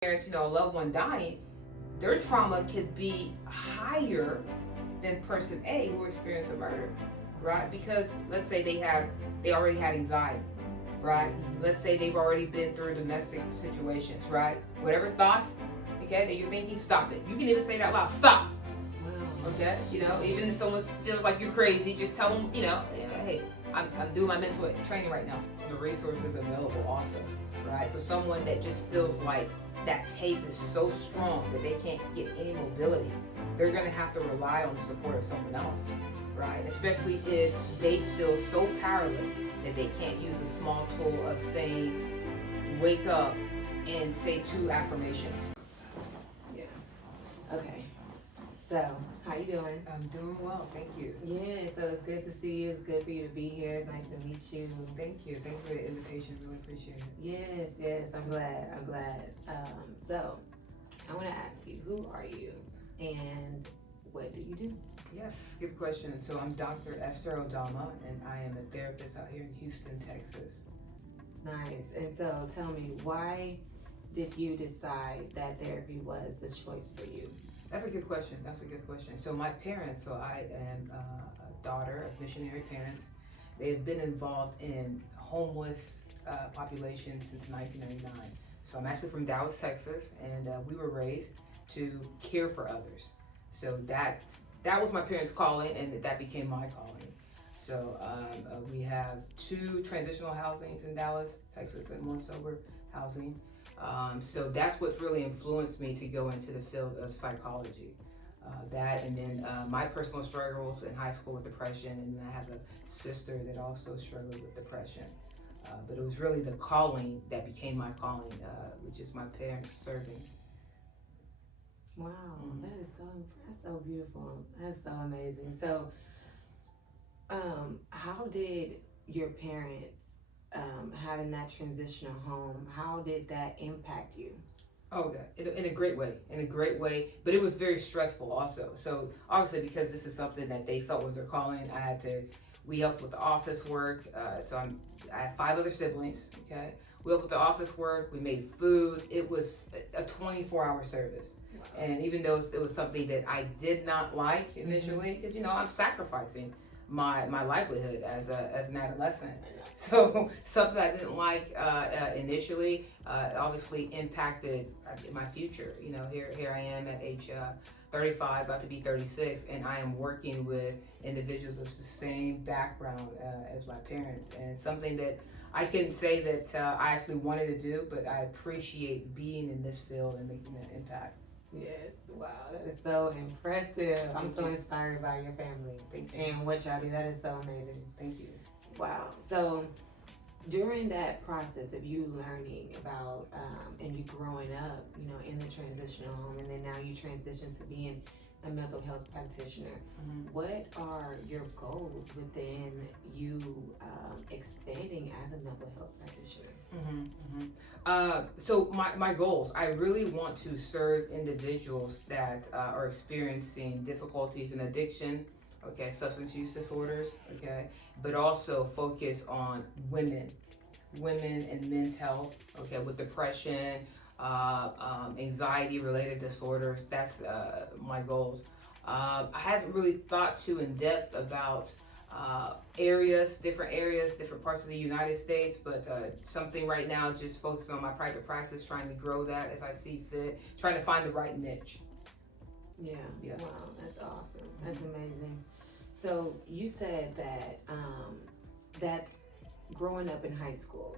parents, a loved one dying, their trauma could be higher than person A who experienced a murder, right? Because let's say they already had anxiety, right? Let's say they've already been through domestic situations, right? Whatever thoughts, okay, that you're thinking, stop it. You can even say that out loud, stop. Okay, even if someone feels like you're crazy, just tell them, hey, I'm doing my mental training right now. The resources available also, right? So someone that just feels like that tape is so strong that they can't get any mobility, they're gonna have to rely on the support of someone else, right? Especially if they feel so powerless that they can't use a small tool of saying, wake up and say 2 affirmations. Yeah. Okay. So, how you doing? I'm doing well, thank you. Yeah, so it's good to see you. It's good for you to be here. It's nice to meet you. Thank you. Thank you for the invitation. Really appreciate it. Yes, I'm glad. So, I want to ask you, who are you and what do you do? Yes, good question. So I'm Dr. Esther Odamah, and I am a therapist out here in Houston, Texas. Nice. And so tell me, why did you decide that therapy was the choice for you? That's a good question. So my parents, I am a daughter of missionary parents. They have been involved in homeless populations since 1999. So I'm actually from Dallas, Texas, and we were raised to care for others. So that was my parents' calling, and that became my calling. So we have 2 transitional housings in Dallas, Texas, and 1 sober housing. So that's what's really influenced me to go into the field of psychology. That, and then my personal struggles in high school with depression, and then I have a sister that also struggled with depression. But it was really the calling that became my calling, which is my parents serving. Wow, that's so beautiful. That's so amazing. So, how did your parents, having that transitional home, how did that impact you? Okay, in a great way, but it was very stressful also. So obviously, because this is something that they felt was their calling, we helped with the office work. I have 5 other siblings, okay? We helped with the office work, we made food. It was a 24-hour service. Wow. And even though it was something that I did not like initially, because I'm sacrificing my livelihood as an adolescent. So something I didn't like initially obviously impacted my future. Here I am at age 35, about to be 36, and I am working with individuals of the same background as my parents, and something that I couldn't say that I actually wanted to do, but I appreciate being in this field and making that impact. Yes, wow, that is so impressive. I'm so inspired by your family. Thank you. And what y'all do, that is so amazing. Thank you. Wow. So during that process of you learning about and you growing up, in the transitional home, and then now you transition to being a mental health practitioner, what are your goals within you expanding as a mental health practitioner? So my goals, I really want to serve individuals that are experiencing difficulties in addiction, okay, substance use disorders, okay, but also focus on women and men's health, okay, with depression, anxiety related disorders. That's my goals. I haven't really thought too in depth about different parts of the United States, but something right now, just focusing on my private practice, trying to grow that as I see fit, trying to find the right niche. Yeah. Wow, that's awesome. That's amazing. So you said that that's growing up in high school.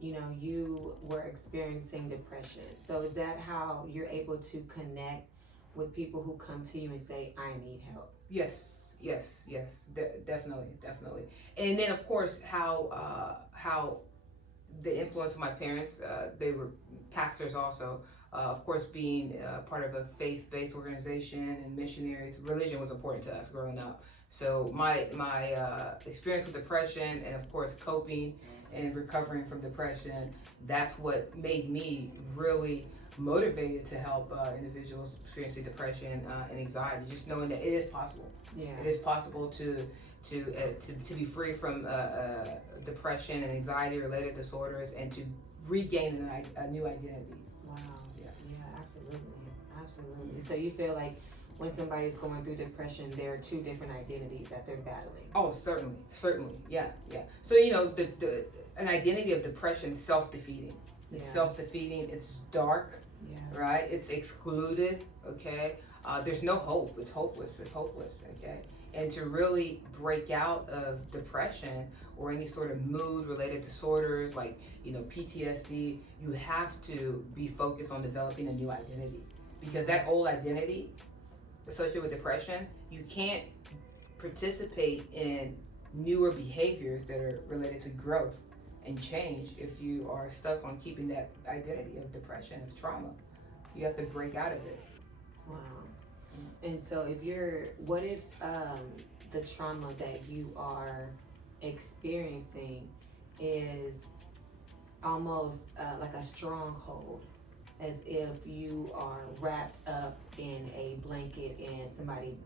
You were experiencing depression. So is that how you're able to connect with people who come to you and say, I need help? Yes, definitely. And then of course how the influence of my parents, they were pastors also, of course being part of a faith-based organization and missionaries. Religion was important to us growing up. So my experience with depression, and of course coping and recovering from depression, that's what made me really motivated to help individuals experiencing depression and anxiety. Just knowing that it is possible. Yeah. It is possible to be free from depression and anxiety related disorders, and to regain a new identity. Wow. Yeah. Absolutely. So you feel like when somebody's going through depression, there are two different identities that they're battling. Oh, certainly, yeah. So the an identity of depression is self-defeating. It's self-defeating. It's dark, right? It's excluded. Okay, there's no hope. It's hopeless. Okay, and to really break out of depression or any sort of mood-related disorders like PTSD, you have to be focused on developing a new identity, because that old identity associated with depression, you can't participate in newer behaviors that are related to growth and change if you are stuck on keeping that identity of depression, of trauma. You have to break out of it. Wow. And so what if the trauma that you are experiencing is almost like a stronghold, as if you are wrapped up in a blanket and somebody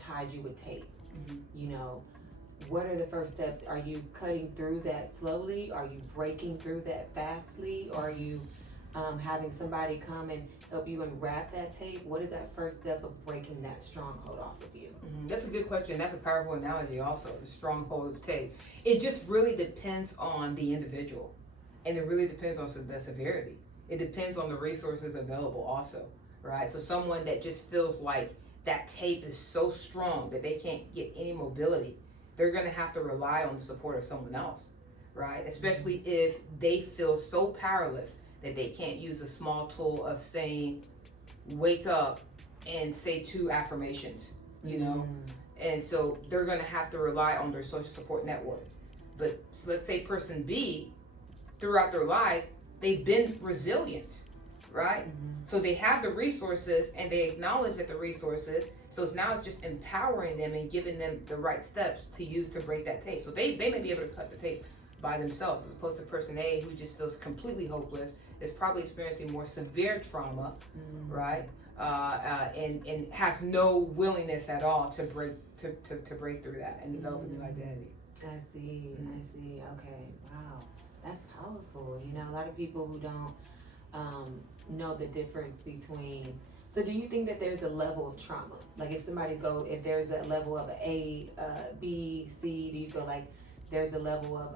tied you with tape? What are the first steps? Are you cutting through that slowly? Are you breaking through that fastly? Or are you having somebody come and help you unwrap that tape? What is that first step of breaking that stronghold off of you? That's a good question. That's a powerful analogy also, the stronghold of tape. It just really depends on the individual, and it really depends on the severity. It depends on the resources available also, right? So someone that just feels like that tape is so strong that they can't get any mobility, they're going to have to rely on the support of someone else, right? Especially if they feel so powerless that they can't use a small tool of saying, wake up and say 2 affirmations, And so they're going to have to rely on their social support network. But so let's say person B, throughout their life, they've been resilient, right? So they have the resources and they acknowledge that the resources, so it's just empowering them and giving them the right steps to use to break that tape. So they may be able to cut the tape by themselves, as opposed to person A, who just feels completely hopeless, is probably experiencing more severe trauma, right? And has no willingness at all to break through that and develop a new identity. I see. Okay. Wow. That's powerful. A lot of people who don't know the difference between. So do you think that there's a level of trauma? Like if there's a level of A, B, C, do you feel like there's a level of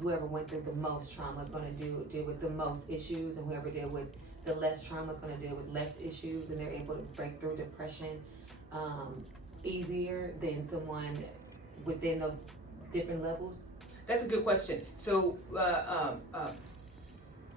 whoever went through the most trauma is going to deal with the most issues, and whoever deal with the less trauma is going to deal with less issues, and they're able to break through depression easier than someone within those different levels? That's a good question. So,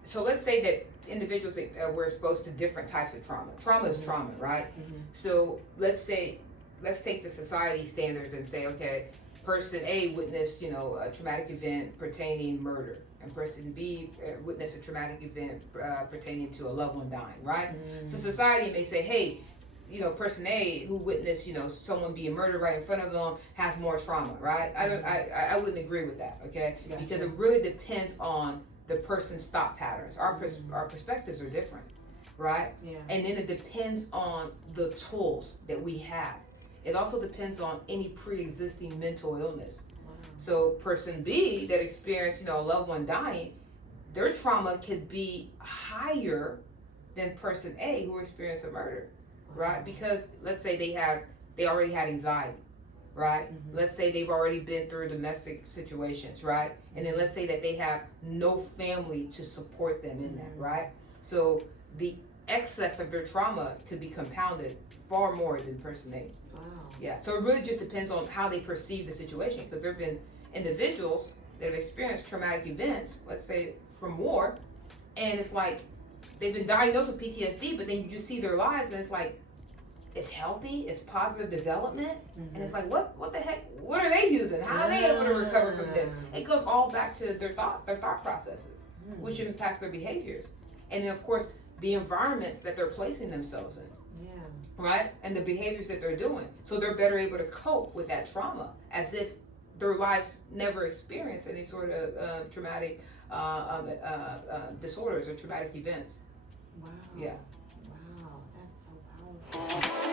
so let's say that individuals were exposed to different types of trauma. Trauma is trauma, right? So let's take the society standards and say, okay, person A witnessed, a traumatic event pertaining murder, and person B witnessed a traumatic event pertaining to a loved one dying, right? So society may say, hey, person A who witnessed, someone being murdered right in front of them has more trauma, right? I wouldn't agree with that, okay? Gotcha. Because it really depends on the person's thought patterns. Our perspectives are different, right? Yeah. And then it depends on the tools that we have. It also depends on any pre-existing mental illness. Wow. So person B that experienced, a loved one dying, their trauma could be higher than person A who experienced a murder. Right? Because let's say they already had anxiety, right? Let's say they've already been through domestic situations, right? And then let's say that they have no family to support them in that, right? So the excess of their trauma could be compounded far more than person A. Wow. Yeah. So it really just depends on how they perceive the situation, because there have been individuals that have experienced traumatic events, let's say from war, and it's like they've been diagnosed with PTSD, but then you just see their lives and it's like, it's healthy, it's positive development, and it's like, what the heck, what are they using? How are they able to recover from this? It goes all back to their thought processes, which impacts their behaviors. And then of course, the environments that they're placing themselves in. Yeah. Right? And the behaviors that they're doing. So they're better able to cope with that trauma as if their lives never experienced any sort of traumatic disorders or traumatic events. Wow. Yeah. Wow, that's so powerful.